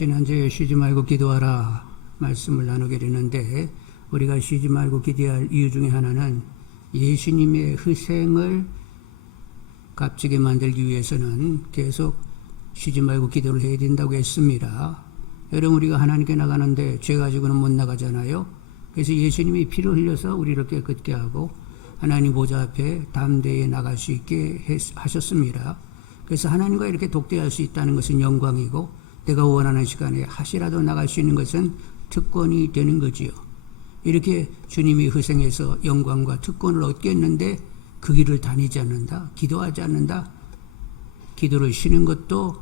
지난주에 쉬지 말고 기도하라 말씀을 나누게 되는데, 우리가 쉬지 말고 기도할 이유 중에 하나는 예수님의 희생을 값지게 만들기 위해서는 계속 쉬지 말고 기도를 해야 된다고 했습니다. 여러분, 우리가 하나님께 나가는데 죄 가지고는 못 나가잖아요. 그래서 예수님이 피를 흘려서 우리를 깨끗게 하고 하나님 보좌 앞에 담대히 나갈 수 있게 하셨습니다. 그래서 하나님과 이렇게 독대할 수 있다는 것은 영광이고, 내가 원하는 시간에 하시라도 나갈 수 있는 것은 특권이 되는 거지요. 이렇게 주님이 희생해서 영광과 특권을 얻겠는데 그 길을 다니지 않는다, 기도하지 않는다, 기도를 쉬는 것도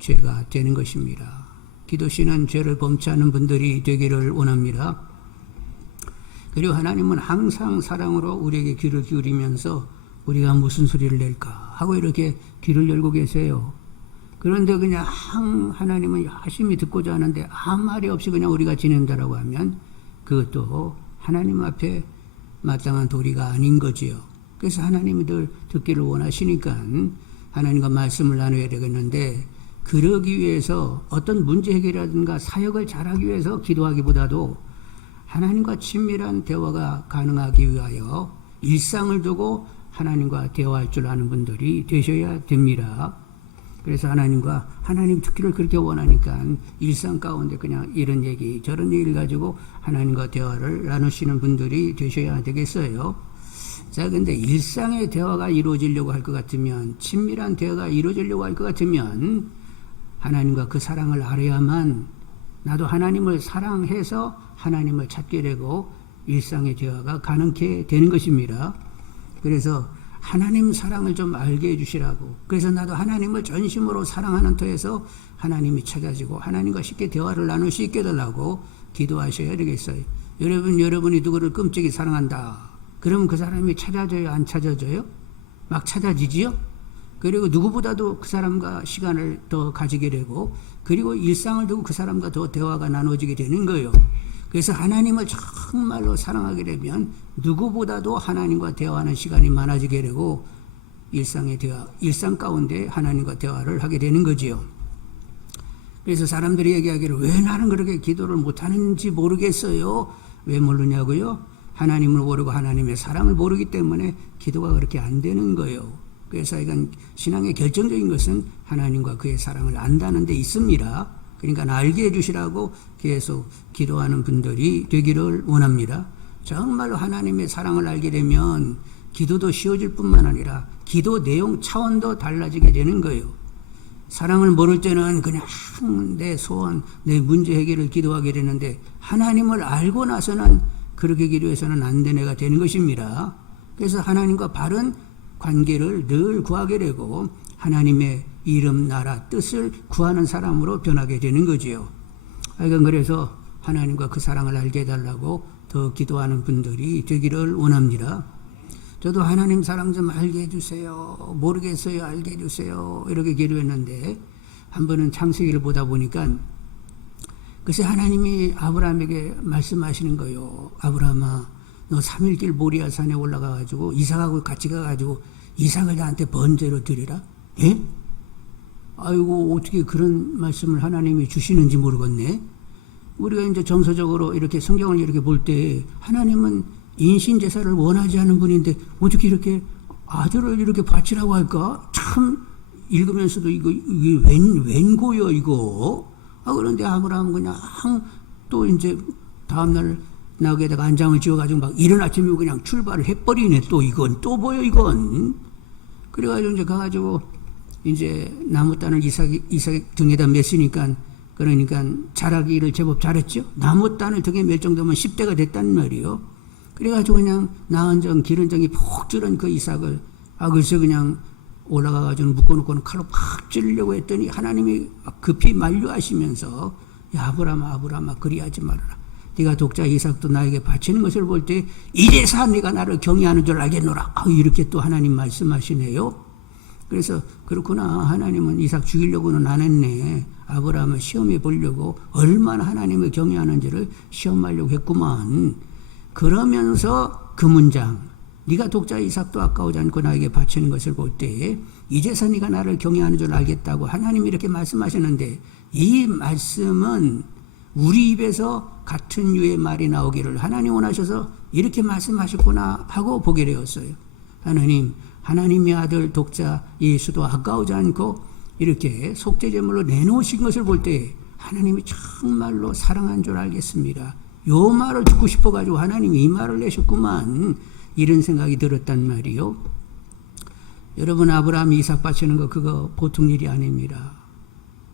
죄가 되는 것입니다. 기도 쉬는 죄를 범치 않은 분들이 되기를 원합니다. 그리고 하나님은 항상 사랑으로 우리에게 귀를 기울이면서 우리가 무슨 소리를 낼까 하고 이렇게 귀를 열고 계세요. 그런데 그냥 하나님은 열심히 듣고자 하는데 아무 말이 없이 그냥 우리가 지낸다라고 하면 그것도 하나님 앞에 마땅한 도리가 아닌 거지요. 그래서 하나님이 늘 듣기를 원하시니까 하나님과 말씀을 나눠야 되겠는데, 그러기 위해서 어떤 문제 해결이라든가 사역을 잘하기 위해서 기도하기보다도 하나님과 친밀한 대화가 가능하기 위하여 일상을 두고 하나님과 대화할 줄 아는 분들이 되셔야 됩니다. 그래서 하나님 듣기를 그렇게 원하니까 일상 가운데 그냥 이런 얘기 저런 얘기를 가지고 하나님과 대화를 나누시는 분들이 되셔야 되겠어요. 자, 근데 일상의 대화가 이루어지려고 할 것 같으면, 친밀한 대화가 이루어지려고 할 것 같으면 하나님과 그 사랑을 알아야만 나도 하나님을 사랑해서 하나님을 찾게 되고 일상의 대화가 가능케 되는 것입니다. 그래서 하나님 사랑을 좀 알게 해주시라고, 그래서 나도 하나님을 전심으로 사랑하는 터에서 하나님이 찾아지고 하나님과 쉽게 대화를 나눌 수 있게 해달라고 기도하셔야 되겠어요. 여러분이 누구를 끔찍이 사랑한다 그러면 그 사람이 찾아져요, 안 찾아져요? 막 찾아지지요? 그리고 누구보다도 그 사람과 시간을 더 가지게 되고, 그리고 일상을 두고 그 사람과 더 대화가 나눠지게 되는 거예요. 그래서 하나님을 정말로 사랑하게 되면 누구보다도 하나님과 대화하는 시간이 많아지게 되고, 일상 가운데 하나님과 대화를 하게 되는 거지요. 그래서 사람들이 얘기하기를 왜 나는 그렇게 기도를 못하는지 모르겠어요. 왜 모르냐고요? 하나님을 모르고 하나님의 사랑을 모르기 때문에 기도가 그렇게 안 되는 거예요. 그래서 이건 신앙의 결정적인 것은 하나님과 그의 사랑을 안다는 데 있습니다. 그러니까 알게 해주시라고 계속 기도하는 분들이 되기를 원합니다. 정말로 하나님의 사랑을 알게 되면 기도도 쉬워질 뿐만 아니라 기도 내용 차원도 달라지게 되는 거예요. 사랑을 모를 때는 그냥 내 소원, 내 문제 해결을 기도하게 되는데, 하나님을 알고 나서는 그렇게 기도해서는 안 된 애가 되는 것입니다. 그래서 하나님과 바른 관계를 늘 구하게 되고 하나님의 이름, 나라, 뜻을 구하는 사람으로 변하게 되는 거지요. 그래서 하나님과 그 사랑을 알게 해달라고 더 기도하는 분들이 되기를 원합니다. 저도 하나님 사랑 좀 알게 해주세요, 모르겠어요, 알게 해주세요, 이렇게 기도했는데, 한 번은 창세기를 보다 보니까 글쎄 하나님이 아브라함에게 말씀하시는 거예요. 아브라함아, 너 3일길 모리아 산에 올라가가지고 이삭하고 같이 가가지고 이삭을 나한테 번제로 드리라. 예? 아이고, 어떻게 그런 말씀을 하나님이 주시는지 모르겠네. 우리가 이제 정서적으로 이렇게 성경을 이렇게 볼 때 하나님은 인신제사를 원하지 않은 분인데 어떻게 이렇게 아들을 이렇게 바치라고 할까? 참 읽으면서도 이게 웬고요 이거. 그런데 아브라함은 그냥 또 이제 다음날 나귀에다가 안장을 지어가지고 막 이른 아침이고 그냥 출발을 해버리네. 또 이건 또 뭐요 이건. 그래가지고 이제 가가지고 이제 나무 단을 이삭 등에다 맸으니까, 그러니까 자라기를 제법 잘했죠. 나무 단을 등에 맬 정도면 10대가 됐단 말이요. 그래가지고 그냥 나은 정 기른 정이 폭 들은 그 이삭을 글쎄 그냥 올라가가지고 묶어놓고는 칼로 팍 찌르려고 했더니 하나님이 급히 만류하시면서, 야 아브라함아 그리하지 말아라. 네가 독자 이삭도 나에게 바치는 것을 볼 때 이래서 네가 나를 경외하는 줄 알겠노라. 이렇게 또 하나님 말씀하시네요. 그래서 그렇구나, 하나님은 이삭 죽이려고는 안 했네. 아브라함을 시험해 보려고 얼마나 하나님을 경외하는지를 시험하려고 했구만. 그러면서 그 문장, 네가 독자 이삭도 아까우지 않고 나에게 바치는 것을 볼 때 이제서 네가 나를 경외하는 줄 알겠다고 하나님이 이렇게 말씀하셨는데, 이 말씀은 우리 입에서 같은 유의 말이 나오기를 하나님 원하셔서 이렇게 말씀하셨구나 하고 보게 되었어요. 하나님의 아들 독자 예수도 아까우지 않고 이렇게 속죄제물로 내놓으신 것을 볼 때 하나님이 정말로 사랑한 줄 알겠습니다. 요 말을 듣고 싶어가지고 하나님이 이 말을 내셨구만, 이런 생각이 들었단 말이요. 여러분, 아브라함이 이삭 바치는 거 그거 보통 일이 아닙니다.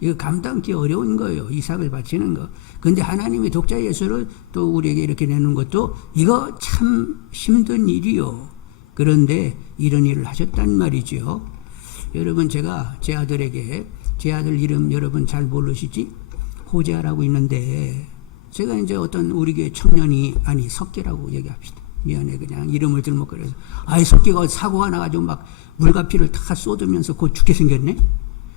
이거 감당하기 어려운 거예요. 이삭을 바치는 거. 근데 하나님이 독자 예수를 또 우리에게 이렇게 내는 것도 이거 참 힘든 일이요. 그런데 이런 일을 하셨단 말이죠. 여러분, 제가 제 아들에게, 제 아들 이름 여러분 잘 모르시지? 호재아라고 있는데, 제가 이제 어떤 우리 교회 청년이, 아니 석기라고 얘기합시다. 미안해, 그냥 이름을 들먹거려서, 아이 석기가 사고가 나가지고 막 물과 피를 다 쏟으면서 곧 죽게 생겼네.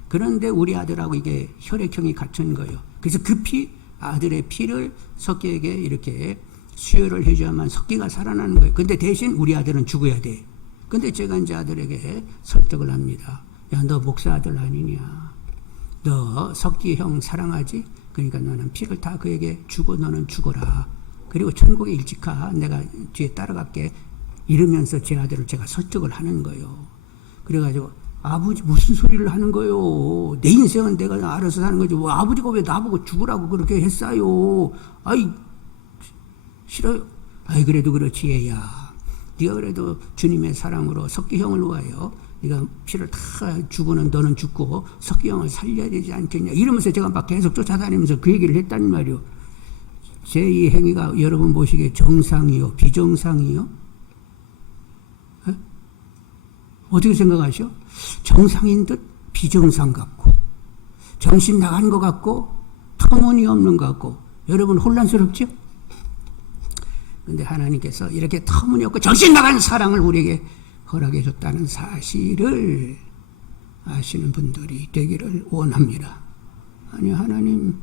그런데 우리 아들하고 이게 혈액형이 같은 거예요. 그래서 급히 아들의 피를 석기에게 이렇게 수혈을 해줘야만 석기가 살아나는 거예요. 근데 대신 우리 아들은 죽어야 돼. 근데 제가 이제 아들에게 설득을 합니다. 야, 너 목사 아들 아니냐? 너 석기 형 사랑하지? 그러니까 너는 피를 다 그에게 주고 너는 죽어라. 그리고 천국에 일찍 가. 내가 뒤에 따라갈게. 이러면서 제 아들을 제가 설득을 하는 거예요. 그래가지고, 아버지 무슨 소리를 하는 거예요? 내 인생은 내가 알아서 사는 거지. 아버지가 왜 나보고 죽으라고 그렇게 했어요? 아이, 싫어요. 아이, 그래도 그렇지, 얘야. 네가 그래도 주님의 사랑으로 석기 형을 위하여 네가 피를 다 주고는 너는 죽고 석기 형을 살려야 되지 않겠냐. 이러면서 제가 막 계속 쫓아다니면서 그 얘기를 했단 말이요. 제 이 행위가 여러분 보시기에 정상이요, 비정상이요? 에? 어떻게 생각하시오? 정상인 듯 비정상 같고, 정신 나간 것 같고, 터무니없는 것 같고, 여러분 혼란스럽죠? 근데 하나님께서 이렇게 터무니없고 정신 나간 사랑을 우리에게 허락해 줬다는 사실을 아시는 분들이 되기를 원합니다. 아니, 하나님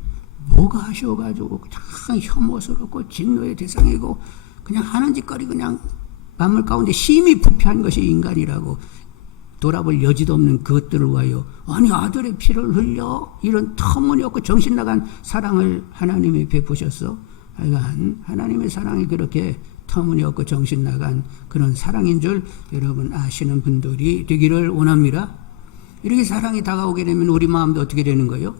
뭐가 하셔가지고 그냥 혐오스럽고 진노의 대상이고 그냥 하는 짓거리 그냥 만물 가운데 심히 부패한 것이 인간이라고 돌아볼 여지도 없는 그것들을 위하여, 아니 아들의 피를 흘려 이런 터무니없고 정신나간 사랑을 하나님이 베푸셨어. 하여간 하나님의 사랑이 그렇게 터무니없고 정신나간 그런 사랑인 줄 여러분 아시는 분들이 되기를 원합니다. 이렇게 사랑이 다가오게 되면 우리 마음도 어떻게 되는 거예요?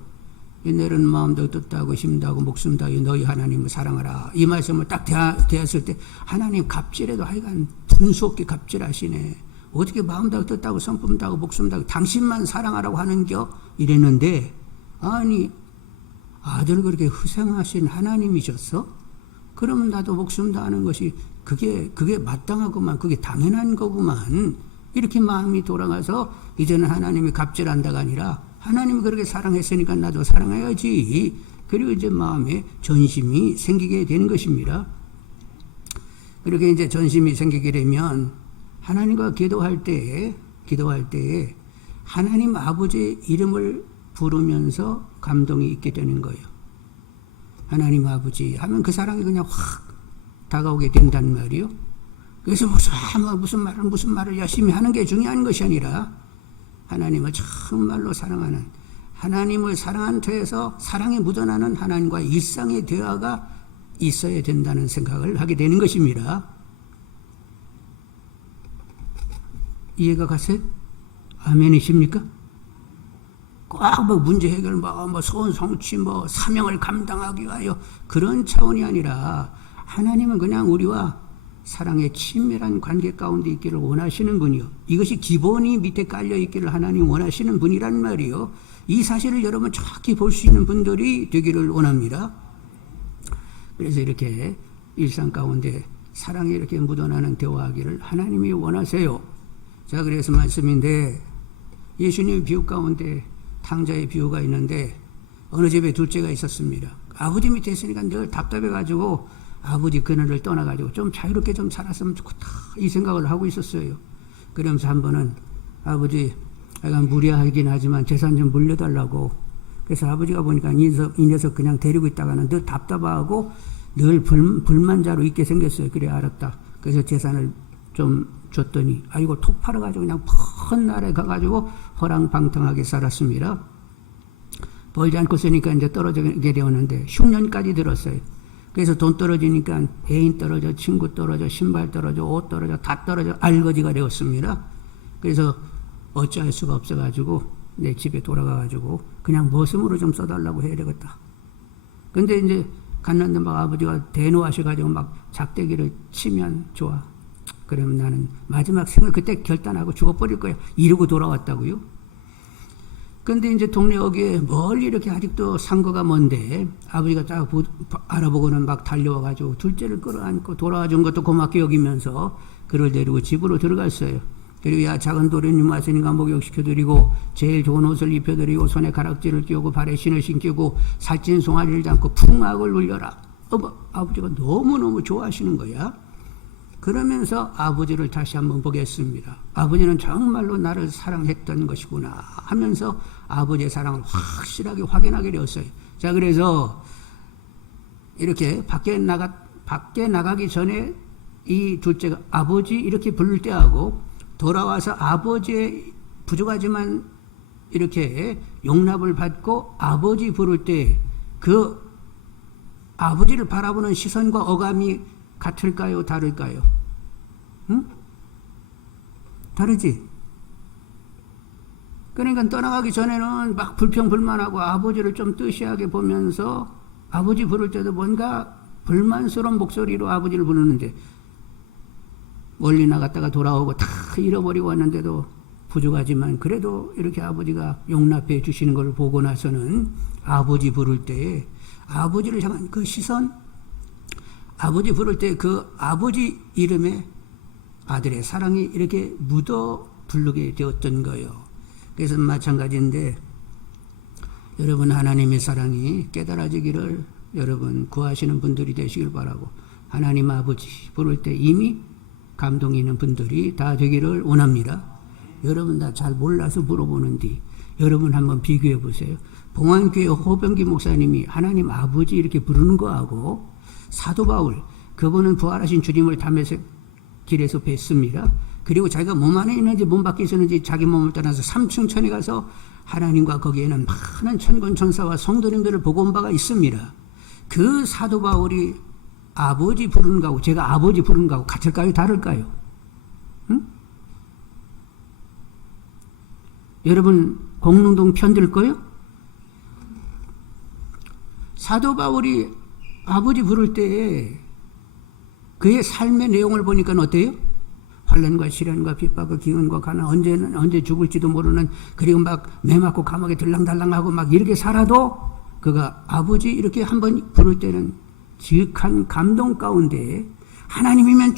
내는 마음도 뜻하고 힘도 하고 목숨도 하여 너희 하나님을 사랑하라. 이 말씀을 딱 대했을 때 하나님 갑질해도 하여간 분수 없게 갑질하시네. 어떻게 마음도 하고 뜻하고 성품도 하고 목숨도 하고 당신만 사랑하라고 하는겨? 이랬는데, 아니 아들을 그렇게 희생하신 하나님이셨어? 그러면 나도 목숨도 하는 것이 그게 마땅하구만, 그게 당연한 거구만. 이렇게 마음이 돌아가서 이제는 하나님이 갑질한다가 아니라 하나님이 그렇게 사랑했으니까 나도 사랑해야지. 그리고 이제 마음에 전심이 생기게 되는 것입니다. 그렇게 이제 전심이 생기게 되면 하나님과 기도할 때에 하나님 아버지의 이름을 부르면서 감동이 있게 되는 거예요. 하나님 아버지 하면 그 사랑이 그냥 확 다가오게 된단 말이요. 그래서 무슨 말을 열심히 하는 게 중요한 것이 아니라 하나님을 정말로 사랑하는, 하나님을 사랑한 터에서 사랑이 묻어나는 하나님과의 일상의 대화가 있어야 된다는 생각을 하게 되는 것입니다. 이해가 가세요? 아멘이십니까? 꼭 문제 해결, 소원 성취, 사명을 감당하기 위하여 그런 차원이 아니라 하나님은 그냥 우리와 사랑의 친밀한 관계 가운데 있기를 원하시는 분이요. 이것이 기본이 밑에 깔려 있기를 하나님 원하시는 분이란 말이요. 이 사실을 여러분 정확히 볼 수 있는 분들이 되기를 원합니다. 그래서 이렇게 일상 가운데 사랑이 이렇게 묻어나는 대화하기를 하나님이 원하세요. 자, 그래서 말씀인데 예수님 비유 가운데 탕자의 비유가 있는데 어느 집에 둘째가 있었습니다. 아버지 밑에 있으니까 늘 답답해가지고 아버지 그늘을 떠나가지고 좀 자유롭게 좀 살았으면 좋겠다 이 생각을 하고 있었어요. 그러면서 한 번은 아버지 약간 무리하긴 하지만 재산 좀 물려달라고. 그래서 아버지가 보니까 이 녀석 그냥 데리고 있다가는 늘 답답하고 늘 불만자로 있게 생겼어요. 그래 알았다. 그래서 재산을 좀 줬더니 아이고 톡 팔아가지고 그냥 먼 나라에 가가지고 허랑방탕하게 살았습니다. 벌지 않고 쓰니까 이제 떨어지게 되었는데 흉년까지 들었어요. 그래서 돈 떨어지니까 애인 떨어져, 친구 떨어져, 신발 떨어져, 옷 떨어져, 다 떨어져 알거지가 되었습니다. 그래서 어찌할 수가 없어가지고 내 집에 돌아가가지고 그냥 머슴으로 좀 써달라고 해야 되겠다. 근데 이제 갔는데 막 아버지가 대노하셔가지고 막 작대기를 치면 좋아. 그러면 나는 마지막 생을 그때 결단하고 죽어버릴 거야. 이러고 돌아왔다고요. 근데 이제 동네 어귀에 멀리 이렇게 아직도 상거가 먼데 아버지가 딱 알아보고는 막 달려와가지고 둘째를 끌어안고 돌아와준 것도 고맙게 여기면서 그를 데리고 집으로 들어갔어요. 그리고 야 작은 도련님 왔으니까 목욕시켜드리고 제일 좋은 옷을 입혀드리고 손에 가락지를 끼우고 발에 신을 신기고 살찐 송아지를 잡고 풍악을 울려라. 아버지가 너무너무 좋아하시는 거야. 그러면서 아버지를 다시 한번 보겠습니다. 아버지는 정말로 나를 사랑했던 것이구나 하면서 아버지의 사랑을 확실하게 확인하게 되었어요. 자, 그래서 이렇게 밖에 나가기 전에 이 둘째가 아버지 이렇게 부를 때하고 돌아와서 아버지의 부족하지만 이렇게 용납을 받고 아버지 부를 때 그 아버지를 바라보는 시선과 어감이 같을까요? 다를까요? 응? 다르지? 그러니까 떠나가기 전에는 막 불평불만하고 아버지를 좀 뜨시하게 보면서 아버지 부를 때도 뭔가 불만스러운 목소리로 아버지를 부르는데 멀리 나갔다가 돌아오고 다 잃어버리고 왔는데도 부족하지만 그래도 이렇게 아버지가 용납해 주시는 걸 보고 나서는 아버지 부를 때 아버지를 향한 그 시선, 아버지 부를 때 그 아버지 이름에 아들의 사랑이 이렇게 묻어 부르게 되었던 거예요. 그래서 마찬가지인데 여러분 하나님의 사랑이 깨달아지기를 여러분 구하시는 분들이 되시길 바라고 하나님 아버지 부를 때 이미 감동이 있는 분들이 다 되기를 원합니다. 여러분 다 잘 몰라서 물어보는데 여러분 한번 비교해 보세요. 봉안교회 호병기 목사님이 하나님 아버지 이렇게 부르는 거하고 사도 바울 그분은 부활하신 주님을 담에서 길에서 뵀습니다. 그리고 자기가 몸 안에 있는지 몸 밖에 있었는지 자기 몸을 떠나서 삼층천에 가서 하나님과 거기에는 많은 천군 천사와 성도님들을 보고 온 바가 있습니다. 그 사도 바울이 아버지 부르는 거하고 제가 아버지 부르는 거하고 같을까요? 다를까요? 응? 여러분 공릉동 편들 거요? 사도 바울이 아버지 부를 때에 그의 삶의 내용을 보니까 어때요? 환난과 시련과 핍박과 기근과 가난 언제 죽을지도 모르는 그리고 막 매 맞고 감옥에 들랑달랑하고 막 이렇게 살아도 그가 아버지 이렇게 한번 부를 때는 지극한 감동 가운데 하나님이면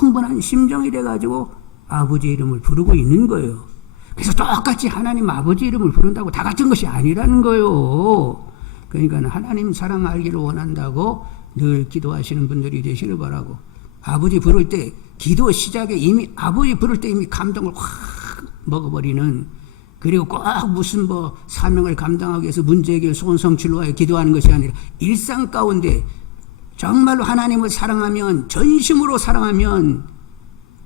충분한 심정이 돼가지고 아버지 이름을 부르고 있는 거예요. 그래서 똑같이 하나님 아버지 이름을 부른다고 다 같은 것이 아니라는 거예요. 그러니까 하나님 사랑 알기를 원한다고 늘 기도하시는 분들이 되시길 바라고 아버지 부를 때 기도 시작에 이미 아버지 부를 때 이미 감동을 확 먹어버리는 그리고 꼭 무슨 뭐 사명을 감당하기 위해서 문제 해결 소원 성취를 위하여 기도하는 것이 아니라 일상 가운데 정말로 하나님을 사랑하면 전심으로 사랑하면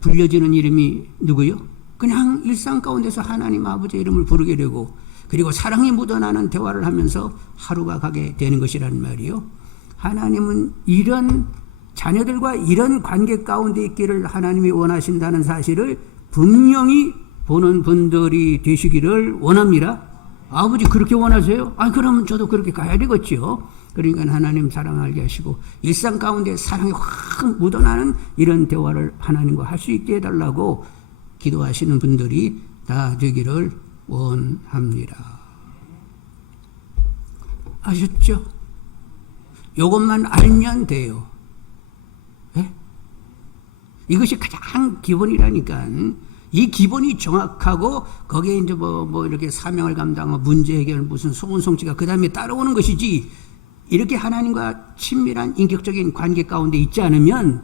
불려지는 이름이 누구요? 그냥 일상 가운데서 하나님 아버지 이름을 부르게 되고 그리고 사랑이 묻어나는 대화를 하면서 하루가 가게 되는 것이라는 말이요. 하나님은 이런 자녀들과 이런 관계 가운데 있기를 하나님이 원하신다는 사실을 분명히 보는 분들이 되시기를 원합니다. 아버지 그렇게 원하세요? 그러면 저도 그렇게 가야 되겠죠. 그러니까 하나님 사랑 알게 하시고 일상 가운데 사랑이 확 묻어나는 이런 대화를 하나님과 할 수 있게 해달라고 기도하시는 분들이 다 되기를 원합니다. 아셨죠? 이것만 알면 돼요. 네? 이것이 가장 기본이라니까. 이 기본이 정확하고 거기에 이제 뭐 이렇게 사명을 감당하고 문제 해결 무슨 소원 성취가 그 다음에 따라오는 것이지 이렇게 하나님과 친밀한 인격적인 관계 가운데 있지 않으면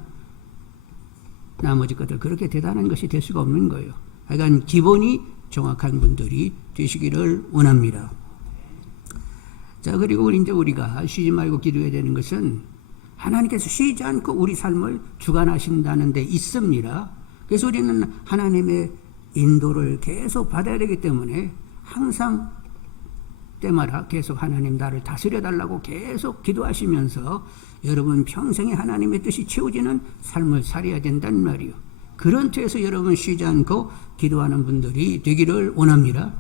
나머지 것들 그렇게 대단한 것이 될 수가 없는 거예요. 하여간 기본이 정확한 분들이 되시기를 원합니다. 자, 그리고 이제 우리가 쉬지 말고 기도해야 되는 것은 하나님께서 쉬지 않고 우리 삶을 주관하신다는 데 있습니다. 그래서 우리는 하나님의 인도를 계속 받아야 되기 때문에 항상 때마다 계속 하나님 나를 다스려 달라고 계속 기도하시면서 여러분 평생에 하나님의 뜻이 채워지는 삶을 살아야 된단 말이요. 그런 뜻에서 여러분 쉬지 않고 기도하는 분들이 되기를 원합니다.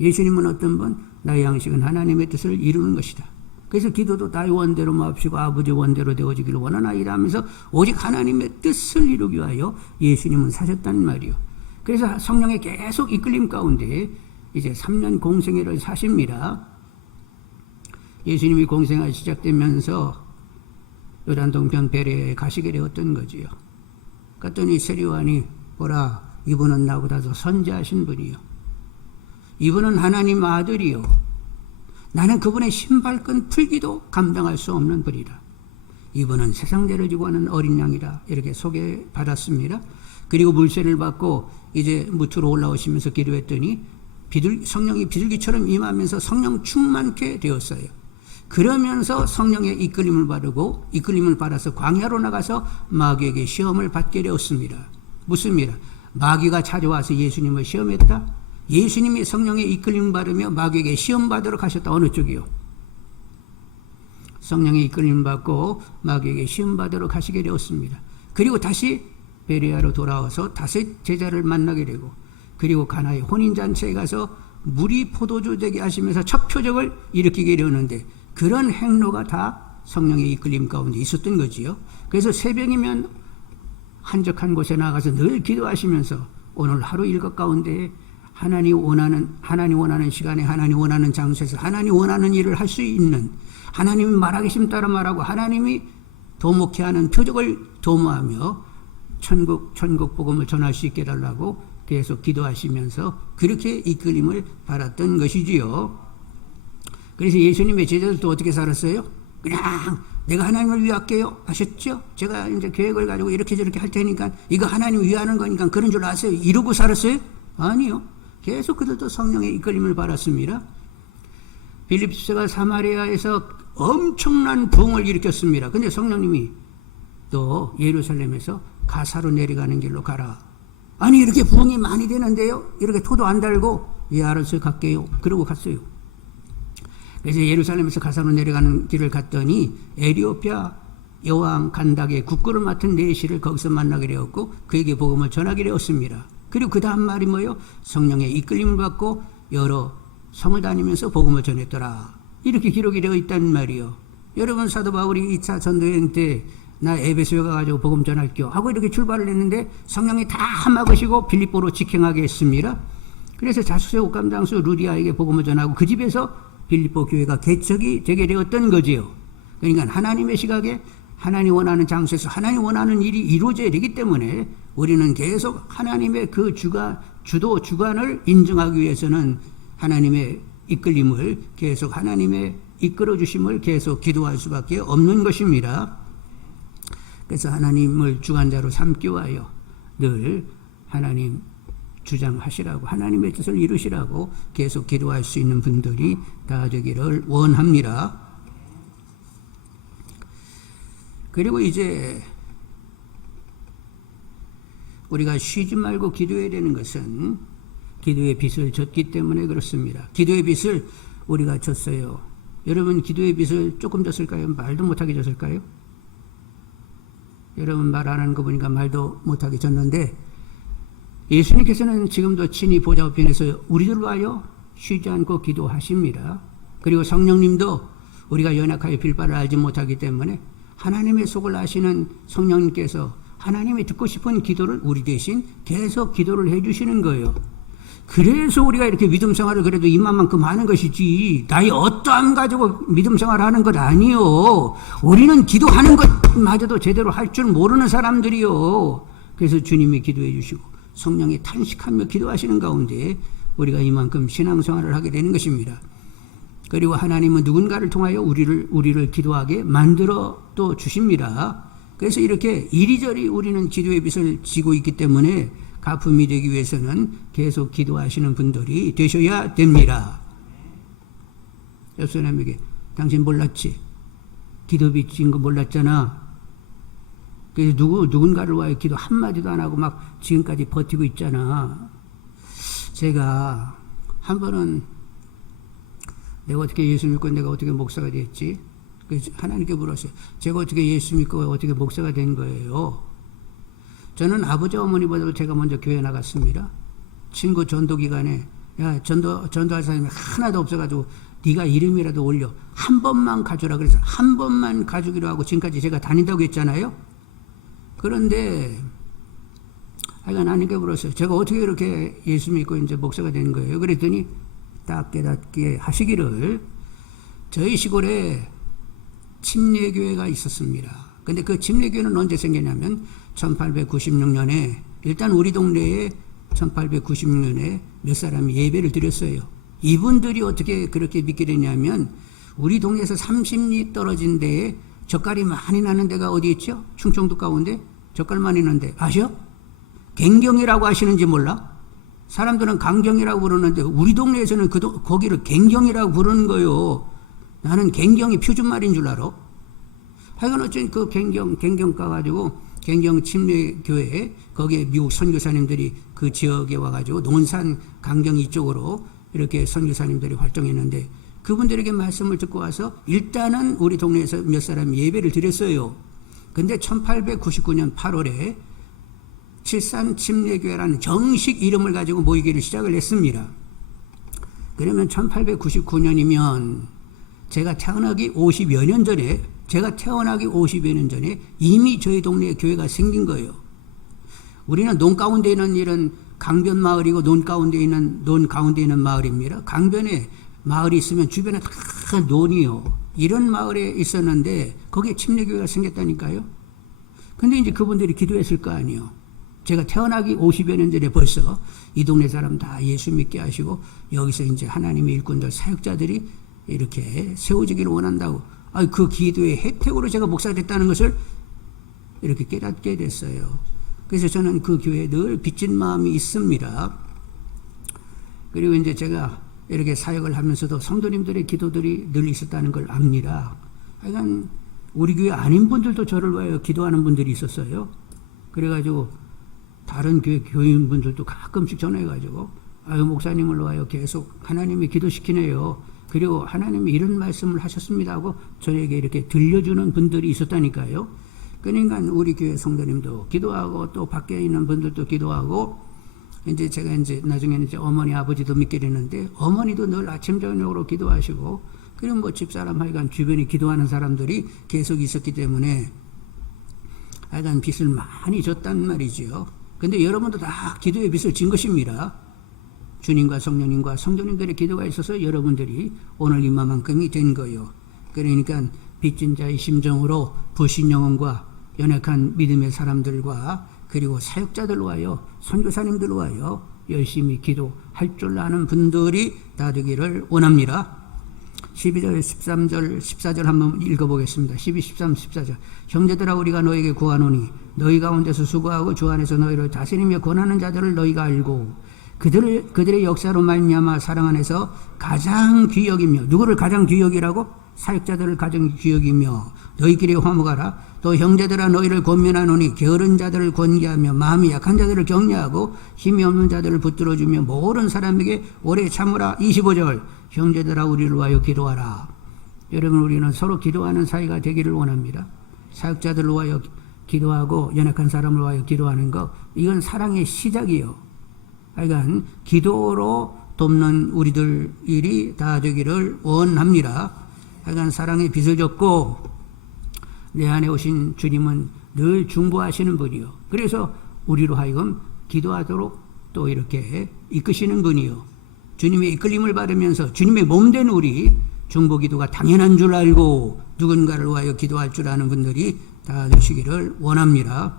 예수님은 어떤 분? 나의 양식은 하나님의 뜻을 이루는 것이다. 그래서 기도도 나의 원대로 마옵시고 아버지 원대로 되어지기를 원하나이다 하면서 오직 하나님의 뜻을 이루기 위하여 예수님은 사셨단 말이요. 그래서 성령의 계속 이끌림 가운데 이제 3년 공생애를 사십니다. 예수님이 공생활 시작되면서 요단동편 베레에 가시게 되었던 거지요. 갔더니 세리요한이 보라, 이분은 나보다 더 선지하신 분이요. 이분은 하나님 아들이요. 나는 그분의 신발끈 풀기도 감당할 수 없는 분이라. 이분은 세상대를 지고 하는 어린 양이라. 이렇게 소개받았습니다. 그리고 물세를 받고 이제 무트로 올라오시면서 기도했더니 성령이 비둘기처럼 임하면서 성령 충만케 되었어요. 그러면서 성령의 이끌림을 받아서 광야로 나가서 마귀에게 시험을 받게 되었습니다. 묻습니다. 마귀가 찾아와서 예수님을 시험했다? 예수님이 성령의 이끌림 받으며 마귀에게 시험 받으러 가셨다. 어느 쪽이요? 성령의 이끌림 받고 마귀에게 시험 받으러 가시게 되었습니다. 그리고 다시 베레아로 돌아와서 다시 제자를 만나게 되고, 그리고 가나의 혼인잔치에 가서 물이 포도주 되게 하시면서 첫 표적을 일으키게 되었는데, 그런 행로가 다 성령의 이끌림 가운데 있었던 거지요. 그래서 새벽이면 한적한 곳에 나가서 늘 기도하시면서 오늘 하루 일과 가운데 하나님 원하는 시간에 하나님 원하는 장소에서 하나님 원하는 일을 할 수 있는, 하나님이 말하기 심 따라 말하고 하나님이 도목케 하는 표적을 도모하며 천국 복음을 전할 수 있게 해달라고 계속 기도하시면서 그렇게 이끌림을 받았던 것이지요. 그래서 예수님의 제자들도 어떻게 살았어요? 그냥 내가 하나님을 위할게요 하셨죠? 제가 이제 계획을 가지고 이렇게 저렇게 할 테니까 이거 하나님 위하는 거니까 그런 줄 아세요? 이러고 살았어요? 아니요. 계속 그들도 성령의 이끌림을 받았습니다. 빌립스가 사마리아에서 엄청난 부흥을 일으켰습니다. 근데 성령님이 또 예루살렘에서 가사로 내려가는 길로 가라. 아니 이렇게 부흥이 많이 되는데요? 이렇게 토도 안 달고 예 알아서 갈게요. 그러고 갔어요. 그래서 예루살렘에서 가사로 내려가는 길을 갔더니 에티오피아 여왕 간닥의 국거를 맡은 내시를 거기서 만나게 되었고 그에게 복음을 전하게 되었습니다. 그리고 그 다음 말이 뭐예요? 성령의 이끌림을 받고 여러 성을 다니면서 복음을 전했더라. 이렇게 기록이 되어 있다는 말이요. 여러분 사도 바울이 2차 전도여행 때 나 에베소에 가가지고 복음 전할게요 하고 이렇게 출발을 했는데 성령이 다 막으시고 빌립보로 직행하게 했습니다. 그래서 자수의 옥감장수 루디아에게 복음을 전하고 그 집에서 빌립보 교회가 개척이 되게 되었던 거지요. 그러니까 하나님의 시각에 하나님 원하는 장소에서 하나님 원하는 일이 이루어져야 되기 때문에 우리는 계속 하나님의 그 주관을 인정하기 위해서는 하나님의 이끌림을 계속 하나님의 이끌어 주심을 계속 기도할 수밖에 없는 것입니다. 그래서 하나님을 주관자로 삼기 위하여 늘 하나님 주장하시라고 하나님의 뜻을 이루시라고 계속 기도할 수 있는 분들이 다 되기를 원합니다. 그리고 이제 우리가 쉬지 말고 기도해야 되는 것은 기도의 빚을 졌기 때문에 그렇습니다. 기도의 빚을 우리가 졌어요. 여러분 기도의 빚을 조금 졌을까요? 말도 못하게 졌을까요? 여러분 말 안 하는 거 보니까 말도 못하게 졌는데 예수님께서는 지금도 친히 보좌 우편에서 우리들을 위하여 쉬지 않고 기도하십니다. 그리고 성령님도 우리가 연약하여 빌바를 알지 못하기 때문에 하나님의 속을 아시는 성령님께서 하나님이 듣고 싶은 기도를 우리 대신 계속 기도를 해주시는 거예요. 그래서 우리가 이렇게 믿음 생활을 그래도 이만큼 하는 것이지 나의 어떠함 가지고 믿음 생활을 하는 것 아니요. 우리는 기도하는 것마저도 제대로 할 줄 모르는 사람들이요. 그래서 주님이 기도해 주시고 성령이 탄식하며 기도하시는 가운데 우리가 이만큼 신앙생활을 하게 되는 것입니다. 그리고 하나님은 누군가를 통하여 우리를 기도하게 만들어 또 주십니다. 그래서 이렇게 이리저리 우리는 기도의 빚을 지고 있기 때문에 가품이 되기 위해서는 계속 기도하시는 분들이 되셔야 됩니다. 옆 사람에게 당신 몰랐지? 기도빚 진 거 몰랐잖아. 그래서 누군가를 위하여 기도 한마디도 안 하고 막 지금까지 버티고 있잖아. 제가 한 번은 내가 어떻게 예수 믿고 내가 어떻게 목사가 됐지? 그래서 하나님께 물었어요. 제가 어떻게 예수 믿고 어떻게 목사가 된 거예요? 저는 아버지 어머니보다도 제가 먼저 교회 나갔습니다. 친구 전도 기간에 야 전도할 사람이 하나도 없어가지고 네가 이름이라도 올려 한 번만 가주라 그래서 한 번만 가주기로 하고 지금까지 제가 다닌다고 했잖아요. 그런데 하여간 하나님께 물었어요. 제가 어떻게 이렇게 예수 믿고 이제 목사가 된 거예요? 그랬더니 딱 깨닫게 하시기를 저희 시골에 침례교회가 있었습니다. 근데 그 침례교회는 언제 생겼냐면 1896년에 일단 우리 동네에 1896년에 몇 사람이 예배를 드렸어요. 이분들이 어떻게 그렇게 믿게 됐냐면 우리 동네에서 30리 떨어진 데에 젓갈이 많이 나는 데가 어디 있죠? 충청도 가운데 젓갈 많이 나는데 아셔? 갱경이라고 하시는지 몰라? 사람들은 강경이라고 부르는데 우리 동네에서는 거기를 갱경이라고 부르는 거요. 나는 갱경이 표준말인 줄 알아. 하여간 어쨌든 그 갱경 가가지고 갱경 침례교회 거기에 미국 선교사님들이 그 지역에 와가지고 논산 강경 이쪽으로 이렇게 선교사님들이 활동했는데 그분들에게 말씀을 듣고 와서 일단은 우리 동네에서 몇 사람이 예배를 드렸어요. 근데 1899년 8월에 칠산 침례교회라는 정식 이름을 가지고 모이기를 시작을 했습니다. 그러면 1899년이면 제가 태어나기 50여 년 전에 이미 저희 동네에 교회가 생긴 거예요. 우리는 논 가운데 있는 이런 강변 마을이고 논 가운데 있는 마을입니다. 강변에 마을이 있으면 주변에 다 논이요. 이런 마을에 있었는데 거기에 침례교회가 생겼다니까요. 근데 이제 그분들이 기도했을 거 아니에요. 제가 태어나기 50여 년 전에 벌써 이 동네 사람 다 예수 믿게 하시고 여기서 이제 하나님의 일꾼들 사역자들이 이렇게 세워지기를 원한다고 그 기도의 혜택으로 제가 목사가 됐다는 것을 이렇게 깨닫게 됐어요. 그래서 저는 그 교회에 늘 빚진 마음이 있습니다. 그리고 이제 제가 이렇게 사역을 하면서도 성도님들의 기도들이 늘 있었다는 걸 압니다. 하여간 우리 교회 아닌 분들도 저를 위하여 기도하는 분들이 있었어요. 그래가지고 다른 교회 교인분들도 가끔씩 전화해가지고 목사님을 위하여 계속 하나님이 기도시키네요. 그리고 하나님이 이런 말씀을 하셨습니다 하고 저에게 이렇게 들려주는 분들이 있었다니까요. 그러니까 우리 교회 성도님도 기도하고 또 밖에 있는 분들도 기도하고 이제 제가 이제 나중에는 이제 어머니 아버지도 믿게 됐는데 어머니도 늘 아침 저녁으로 기도하시고 그리고 뭐 집사람 하여간 주변에 기도하는 사람들이 계속 있었기 때문에 하여간 빚을 많이 졌단 말이지요. 근데 여러분도 다 기도의 빚을 진 것입니다. 주님과 성령님과 성도님들의 기도가 있어서 여러분들이 오늘 이만큼이 된 거예요. 그러니까 빚진 자의 심정으로 불신 영혼과 연약한 믿음의 사람들과 그리고 사역자들로 하여 선교사님들로 하여 열심히 기도할 줄 아는 분들이 다 되기를 원합니다. 12절, 13절, 14절 한번 읽어보겠습니다. 12, 13, 14절. 형제들아 우리가 너에게 구하노니 너희 가운데서 수고하고 주 안에서 너희를 다스리며 권하는 자들을 너희가 알고 그들의 역사로 말미암아 사랑 안에서 가장 귀여기며 누구를 가장 귀여기라고? 사역자들을 가장 귀여기며 너희끼리 화목하라. 또 형제들아 너희를 권면하노니 게으른 자들을 권계하며 마음이 약한 자들을 격려하고 힘이 없는 자들을 붙들어주며 모든 사람에게 오래 참으라. 25절. 형제들아 우리를 위하여 기도하라. 여러분 우리는 서로 기도하는 사이가 되기를 원합니다. 사역자들을 위하여 기도하고 연약한 사람을 위하여 기도하는 것 이건 사랑의 시작이요. 하여간 기도로 돕는 우리들 일이 다 되기를 원합니다. 하여간 사랑의 빚을 졌고 내 안에 오신 주님은 늘 중보하시는 분이요. 그래서 우리로 하여금 기도하도록 또 이렇게 이끄시는 분이요. 주님의 이끌림을 받으면서 주님의 몸된 우리 중보기도가 당연한 줄 알고 누군가를 위하여 기도할 줄 아는 분들이 다 되시기를 원합니다.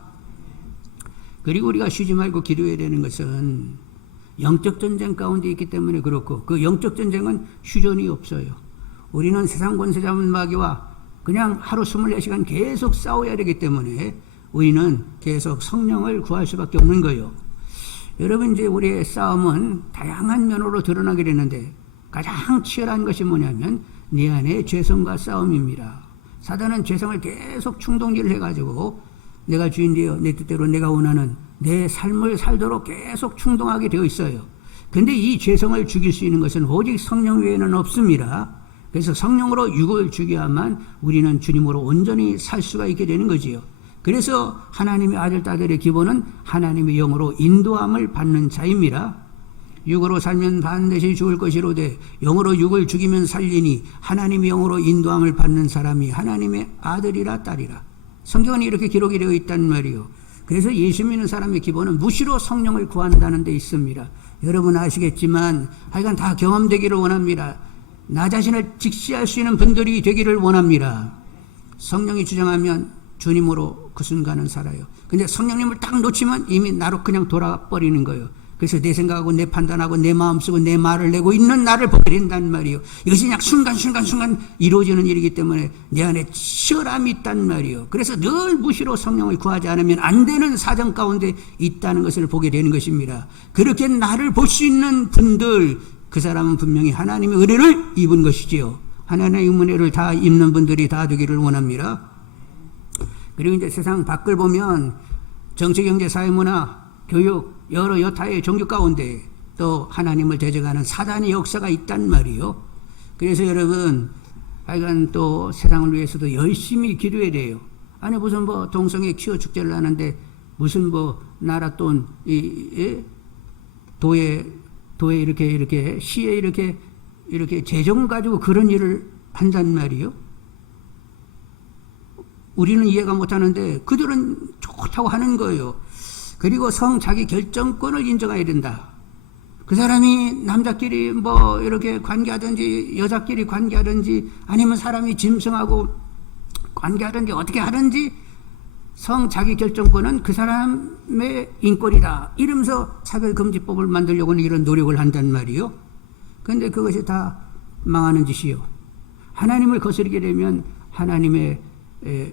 그리고 우리가 쉬지 말고 기도해야 되는 것은 영적 전쟁 가운데 있기 때문에 그렇고 그 영적 전쟁은 휴전이 없어요. 우리는 세상 권세 잡은 마귀와 그냥 하루 24시간 계속 싸워야 되기 때문에 우리는 계속 성령을 구할 수밖에 없는 거예요. 여러분 이제 우리의 싸움은 다양한 면으로 드러나게 되는데 가장 치열한 것이 뭐냐면 내 안의 죄성과 싸움입니다. 사단은 죄성을 계속 충동질을 해가지고 내가 주인되어 내 뜻대로 내가 원하는 내 삶을 살도록 계속 충동하게 되어 있어요. 근데 이 죄성을 죽일 수 있는 것은 오직 성령 외에는 없습니다. 그래서 성령으로 육을 죽여야만 우리는 주님으로 온전히 살 수가 있게 되는 거지요. 그래서 하나님의 아들, 딸들의 기본은 하나님의 영으로 인도함을 받는 자입니다. 육으로 살면 반드시 죽을 것이로되 영으로 육을 죽이면 살리니 하나님의 영으로 인도함을 받는 사람이 하나님의 아들이라 딸이라. 성경은 이렇게 기록이 되어 있단 말이요. 그래서 예수 믿는 사람의 기본은 무시로 성령을 구한다는 데 있습니다. 여러분 아시겠지만 하여간 다 경험되기를 원합니다. 나 자신을 직시할 수 있는 분들이 되기를 원합니다. 성령이 주장하면 주님으로 그 순간은 살아요. 근데 성령님을 딱 놓치면 이미 나로 그냥 돌아버리는 거예요. 그래서 내 생각하고 내 판단하고 내 마음 쓰고 내 말을 내고 있는 나를 보게 된단 말이에요. 이것이 그냥 순간 이루어지는 일이기 때문에 내 안에 치열함이 있단 말이에요. 그래서 늘 무시로 성령을 구하지 않으면 안 되는 사정 가운데 있다는 것을 보게 되는 것입니다. 그렇게 나를 볼 수 있는 분들, 그 사람은 분명히 하나님의 은혜를 입은 것이지요. 하나님의 은혜를 다 입는 분들이 다 되기를 원합니다. 그리고 이제 세상 밖을 보면 정치, 경제, 사회, 문화, 교육, 여러 여타의 종교 가운데 또 하나님을 대적하는 사단의 역사가 있단 말이요. 그래서 여러분, 하여간 또 세상을 위해서도 열심히 기도해야 돼요. 아니 무슨 뭐 동성애 키워 축제를 하는데 무슨 뭐 나라 돈 도에 이렇게 시에 이렇게 재정을 가지고 그런 일을 한단 말이요. 우리는 이해가 못하는데 그들은 좋다고 하는 거예요. 그리고 성 자기 결정권을 인정해야 된다. 그 사람이 남자끼리 뭐 이렇게 관계하든지 여자끼리 관계하든지 아니면 사람이 짐승하고 관계하든지 어떻게 하든지 성 자기 결정권은 그 사람의 인권이다. 이러면서 차별금지법을 만들려고는 이런 노력을 한단 말이요. 그런데 그것이 다 망하는 짓이요. 하나님을 거스르게 되면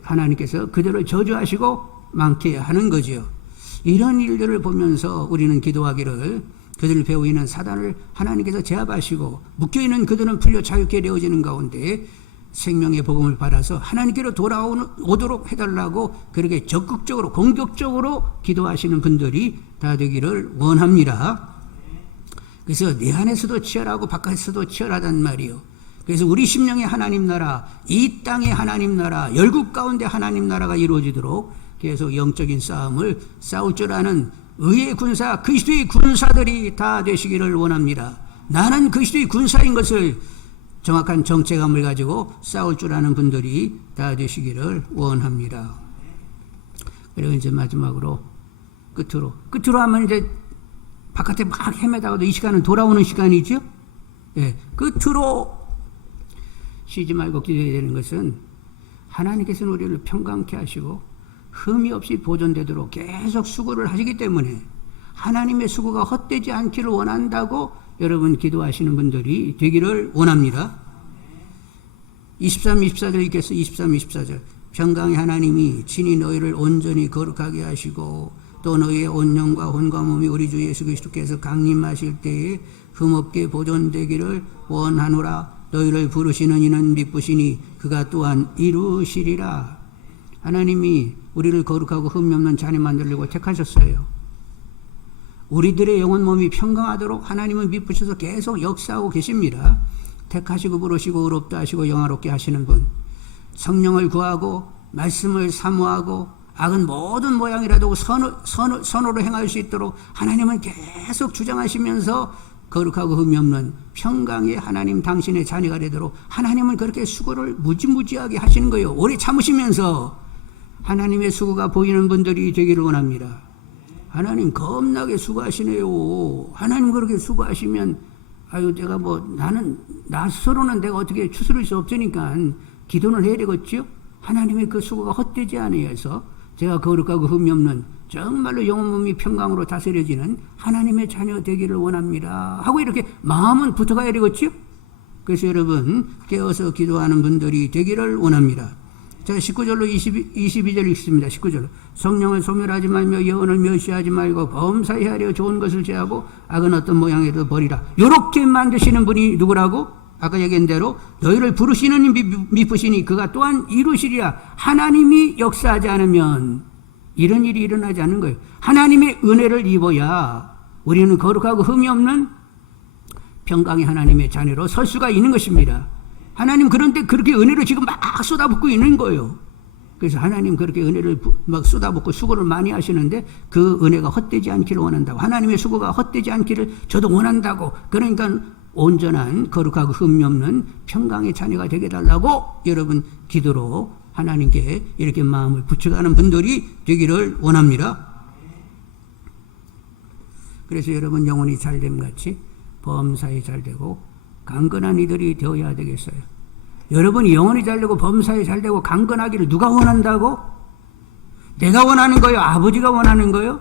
하나님께서 그들을 저주하시고 많게 하는 거지요. 이런 일들을 보면서 우리는 기도하기를 그들을 배후있는 사단을 하나님께서 제압하시고 묶여있는 그들은 풀려 자유케 되어지는 가운데 생명의 복음을 받아서 하나님께로 돌아오도록 해달라고 그렇게 적극적으로 공격적으로 기도하시는 분들이 다 되기를 원합니다. 그래서 내 안에서도 치열하고 바깥에서도 치열하단 말이요. 그래서 우리 심령의 하나님 나라, 이 땅의 하나님 나라, 열국 가운데 하나님 나라가 이루어지도록 계속 영적인 싸움을 싸울 줄 아는 의의 군사, 그리스도의 군사들이 다 되시기를 원합니다. 나는 그리스도의 군사인 것을 정확한 정체감을 가지고 싸울 줄 아는 분들이 다 되시기를 원합니다. 그리고 이제 마지막으로 끝으로 하면 이제 바깥에 막 헤매다가도 이 시간은 돌아오는 시간이죠. 예, 끝으로 쉬지 말고 기도해야 되는 것은 하나님께서는 우리를 평강케 하시고 흠이 없이 보존되도록 계속 수고를 하시기 때문에 하나님의 수고가 헛되지 않기를 원한다고 여러분 기도하시는 분들이 되기를 원합니다. 23, 24절 읽겠어. 23, 24절. 평강의 하나님이 친히 너희를 온전히 거룩하게 하시고 또 너희의 온 영과 혼과 몸이 우리 주 예수 그리스도께서 강림하실 때에 흠없게 보존되기를 원하노라. 너희를 부르시는 이는 미쁘시니 그가 또한 이루시리라. 하나님이 우리를 거룩하고 흠이 없는 자녀 만들려고 택하셨어요. 우리들의 영혼 몸이 평강하도록 하나님은 미쁘셔서 계속 역사하고 계십니다. 택하시고 부르시고 의롭다 하시고 영화롭게 하시는 분, 성령을 구하고 말씀을 사모하고 악은 모든 모양이라도 선으로 행할 수 있도록 하나님은 계속 주장하시면서 거룩하고 흠이 없는 평강의 하나님 당신의 자녀가 되도록 하나님은 그렇게 수고를 무지무지하게 하시는 거예요. 오래 참으시면서 하나님의 수고가 보이는 분들이 되기를 원합니다. 하나님 겁나게 수고하시네요. 하나님 그렇게 수고하시면 내가 나 스스로는 내가 어떻게 추스릴 수 없으니까 기도는 해야 되겠죠. 하나님의 그 수고가 헛되지 않아서 제가 거룩하고 흠이 없는 정말로 영혼 몸이 평강으로 다스려지는 하나님의 자녀 되기를 원합니다 하고 이렇게 마음은 붙어가야 되겠죠. 그래서 여러분 깨어서 기도하는 분들이 되기를 원합니다. 자, 19절로 22절 읽습니다. 19절로 성령을 소멸하지 말며 예언을 멸시하지 말고 범사에 하려 좋은 것을 제하고 악은 어떤 모양에도 버리라. 요렇게 만드시는 분이 누구라고? 아까 얘기한 대로 너희를 부르시는 미쁘시니 그가 또한 이루시리라. 하나님이 역사하지 않으면 이런 일이 일어나지 않는 거예요. 하나님의 은혜를 입어야 우리는 거룩하고 흠이 없는 평강의 하나님의 자녀로 설 수가 있는 것입니다. 하나님 그런데 그렇게 은혜를 지금 막 쏟아붓고 있는 거예요. 그래서 하나님 그렇게 은혜를 막 쏟아붓고 수고를 많이 하시는데 그 은혜가 헛되지 않기를 원한다고, 하나님의 수고가 헛되지 않기를 저도 원한다고, 그러니까 온전한 거룩하고 흠이 없는 평강의 자녀가 되게 해달라고 여러분 기도로 하나님께 이렇게 마음을 붙여가는 분들이 되기를 원합니다. 그래서 여러분 영혼이 잘됨같이 범사에 잘되고 강건한 이들이 되어야 되겠어요. 여러분이 영혼이 잘되고 범사에 잘되고 강건하기를 누가 원한다고? 내가 원하는 거예요? 아버지가 원하는 거예요?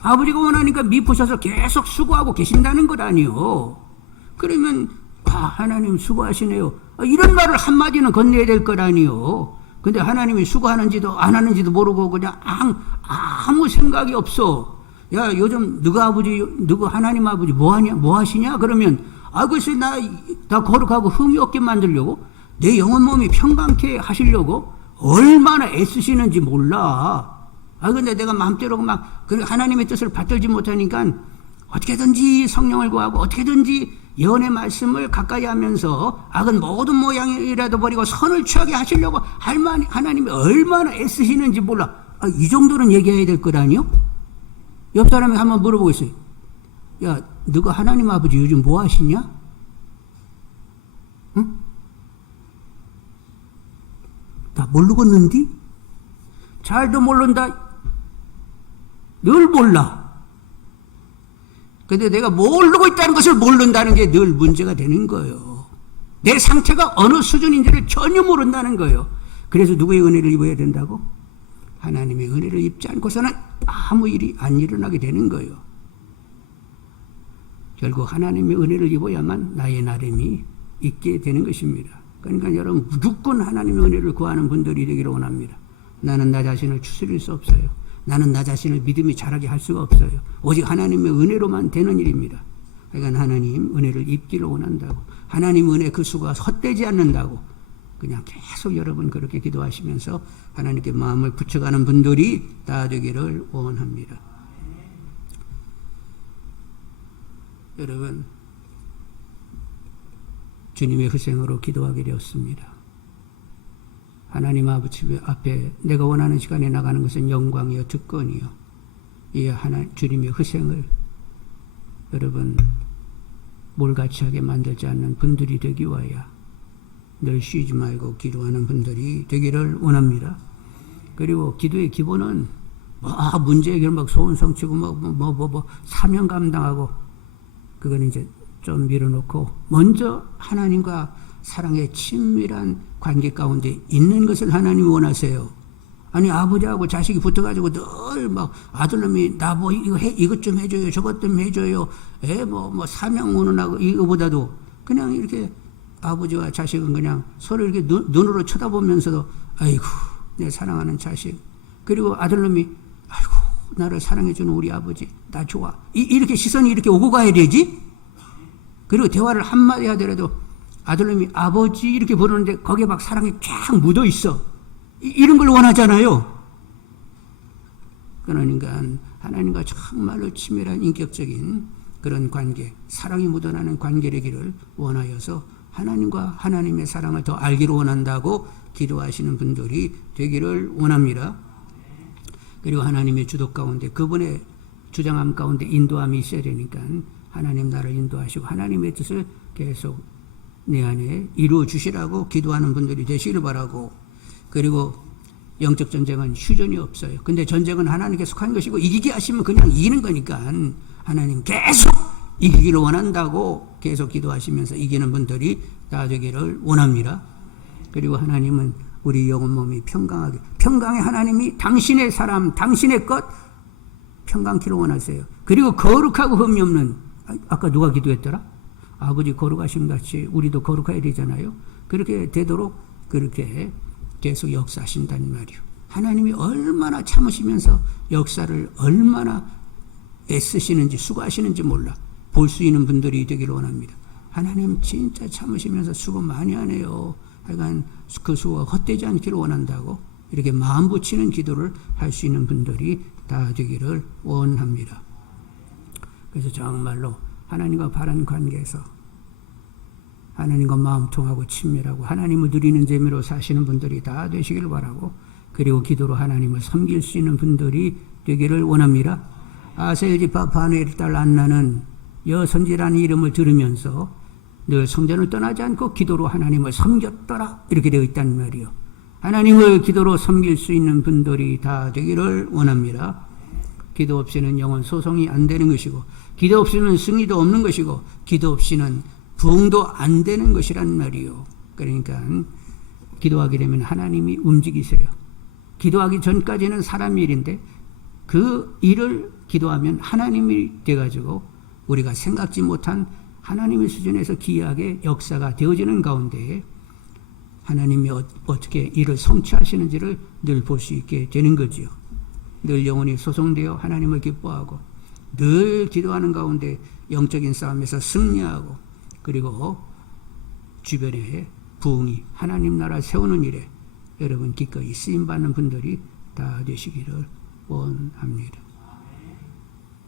아버지가 원하니까 미푸셔서 계속 수고하고 계신다는 것 아니요. 그러면 하나님 수고하시네요, 이런 말을 한마디는 건네야 될 것 아니요. 근데 하나님이 수고하는지도 안 하는지도 모르고 그냥 아무 생각이 없어. 야, 요즘 누구 하나님 아버지 뭐 하시냐? 그러면 글쎄 나 거룩하고 흠이 없게 만들려고, 내 영혼 몸이 평강케 하시려고 얼마나 애쓰시는지 몰라. 근데 내가 마음대로 하나님의 뜻을 받들지 못하니까 어떻게든지 성령을 구하고 어떻게든지 예언의 말씀을 가까이 하면서 악은 모든 모양이라도 버리고 선을 취하게 하시려고 하나님이 얼마나 애쓰시는지 몰라. 이 정도는 얘기해야 될 것 아니요? 옆 사람이 한번 물어보겠어요. 야, 너가 하나님 아버지 요즘 뭐 하시냐? 응? 나 모르겠는디? 잘도 모른다. 늘 몰라. 근데 내가 모르고 있다는 것을 모른다는 게 늘 문제가 되는 거예요. 내 상태가 어느 수준인지를 전혀 모른다는 거예요. 그래서 누구의 은혜를 입어야 된다고? 하나님의 은혜를 입지 않고서는 아무 일이 안 일어나게 되는 거예요. 결국 하나님의 은혜를 입어야만 나의 나름이 있게 되는 것입니다. 그러니까 여러분 무조건 하나님의 은혜를 구하는 분들이 되기를 원합니다. 나는 나 자신을 추스릴 수 없어요. 나는 나 자신을 믿음이 자라게 할 수가 없어요. 오직 하나님의 은혜로만 되는 일입니다. 그러니까 하나님 은혜를 입기를 원한다고, 하나님 은혜 그 수고가 헛되지 않는다고 그냥 계속 여러분 그렇게 기도하시면서 하나님께 마음을 붙여가는 분들이 다 되기를 원합니다. 여러분 주님의 희생으로 기도하게 되었습니다. 하나님 아버지 앞에 내가 원하는 시간에 나가는 것은 영광이요 특권이요, 이 주님의 희생을 여러분 몰같이 하게 만들지 않는 분들이 되기 위하여 늘 쉬지 말고 기도하는 분들이 되기를 원합니다. 그리고 기도의 기본은 문제 해결 소원성취고 사명 감당하고 그건 이제 좀 밀어놓고 먼저 하나님과 사랑의 친밀한 관계 가운데 있는 것을 하나님이 원하세요. 아니 아버지하고 자식이 붙어가지고 늘 아들놈이 나 이것 좀 해줘요, 저것 좀 해줘요, 사명 운운하고 이거보다도 그냥 이렇게 아버지와 자식은 그냥 서로 이렇게 눈으로 쳐다보면서도 아이고 내 사랑하는 자식, 그리고 아들놈이 아이고 나를 사랑해주는 우리 아버지 나 좋아, 이렇게 시선이 이렇게 오고 가야 되지. 그리고 대화를 한마디 하더라도 아들놈이 아버지 이렇게 부르는데 거기에 막 사랑이 쫙 묻어 있어. 이런 걸 원하잖아요. 그러니까 하나님과 정말로 친밀한 인격적인 그런 관계, 사랑이 묻어나는 관계이기를 원하여서 하나님과 하나님의 사랑을 더 알기를 원한다고 기도하시는 분들이 되기를 원합니다. 그리고 하나님의 주도 가운데 그분의 주장함 가운데 인도함이 있어야 되니까 하나님 나를 인도하시고 하나님의 뜻을 계속 내 안에 이루어 주시라고 기도하는 분들이 되시기를 바라고, 그리고 영적 전쟁은 휴전이 없어요. 근데 전쟁은 하나님께 속한 것이고 이기게 하시면 그냥 이기는 거니까 하나님 계속 이기기를 원한다고 계속 기도하시면서 이기는 분들이 다 되기를 원합니다. 그리고 하나님은 우리 영혼 몸이 평강의 하나님이 당신의 사람, 당신의 것 평강키를 원하세요. 그리고 거룩하고 흠이 없는, 아까 누가 기도했더라? 아버지 거룩하심 같이 우리도 거룩해야 되잖아요. 그렇게 되도록 그렇게 계속 역사하신다는 말이요. 하나님이 얼마나 참으시면서 역사를 얼마나 애쓰시는지 수고하시는지 몰라 볼 수 있는 분들이 되기를 원합니다. 하나님 진짜 참으시면서 수고 많이 하네요. 하여간 그 수고가 헛되지 않기를 원한다고 이렇게 마음 붙이는 기도를 할 수 있는 분들이 다 되기를 원합니다. 그래서 정말로 하나님과 바른 관계에서 하나님과 마음 통하고 친밀하고 하나님을 누리는 재미로 사시는 분들이 다 되시길 바라고, 그리고 기도로 하나님을 섬길 수 있는 분들이 되기를 원합니다. 아셀 지파 바누엘의 딸 안나는 여선지라는 이름을 들으면서 늘 성전을 떠나지 않고 기도로 하나님을 섬겼더라, 이렇게 되어 있단 말이요. 하나님을 기도로 섬길 수 있는 분들이 다 되기를 원합니다. 기도 없이는 영혼 소송이 안 되는 것이고, 기도 없이는 승리도 없는 것이고, 기도 없이는 부흥도 안 되는 것이란 말이요. 그러니까 기도하게 되면 하나님이 움직이세요. 기도하기 전까지는 사람 일인데 그 일을 기도하면 하나님이 돼가지고 우리가 생각지 못한 하나님의 수준에서 기이하게 역사가 되어지는 가운데 하나님이 어떻게 일을 성취하시는지를 늘 볼 수 있게 되는 거지요. 늘 영혼이 소송되어 하나님을 기뻐하고 늘 기도하는 가운데 영적인 싸움에서 승리하고, 그리고 주변에 부흥이 하나님 나라 세우는 일에 여러분 기꺼이 쓰임받는 분들이 다 되시기를 원합니다.